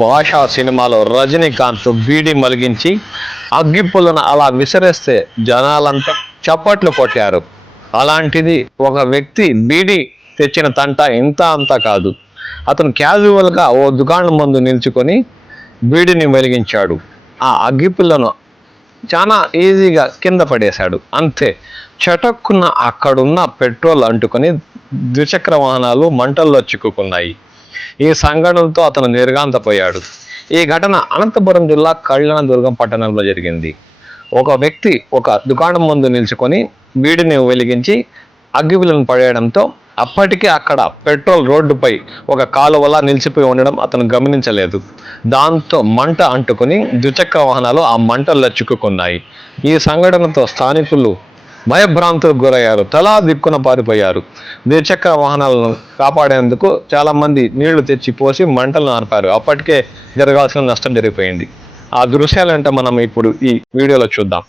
భాషా సినిమాలో రజనీకాంత్ బీడీ మలిగించి అగ్గిపుల్లను అలా విసిరేస్తే జనాలంతా చప్పట్లు కొట్టారు. అలాంటిది ఒక వ్యక్తి బీడీ తెచ్చిన తంట ఇంత అంతా కాదు. అతను క్యాజువల్గా ఓ దుకాణం ముందు నిల్చుకొని బీడీని వెలిగించాడు. ఆ అగ్గిపుల్లను చాలా ఈజీగా కింద పడేశాడు. అంతే, చటక్కున అక్కడున్న పెట్రోల్ అంటుకొని ద్విచక్ర వాహనాలు మంటల్లో చిక్కుకున్నాయి. ఈ సంఘటనతో అతను నిర్ఘాంతపోయాడు. ఈ ఘటన అనంతపురం జిల్లా కళ్యాణదుర్గం పట్టణంలో జరిగింది. ఒక వ్యక్తి ఒక దుకాణం ముందు నిల్చుకొని బీడిని వెలిగించి అగ్గిపుల్లను పడేయడంతో అప్పటికే అక్కడ పెట్రోల్ రోడ్డుపై ఒక కాలువలా నిలిచిపోయి ఉండడం అతను గమనించలేదు. దాంతో మంట అంటుకుని ద్విచక్ర వాహనాలు ఆ మంటల్లో చిక్కుకున్నాయి. ఈ సంఘటనతో స్థానికులు భయభ్రాంతులకు గురయ్యారు. తలా దిక్కున పారిపోయారు. ద్విచక్ర వాహనాలను కాపాడేందుకు చాలామంది నీళ్లు తెచ్చి పోసి మంటలను ఆర్పారు. అప్పటికే జరగాల్సిన నష్టం జరిగిపోయింది. ఆ దృశ్యాలంటే మనం ఇప్పుడు ఈ వీడియోలో చూద్దాం.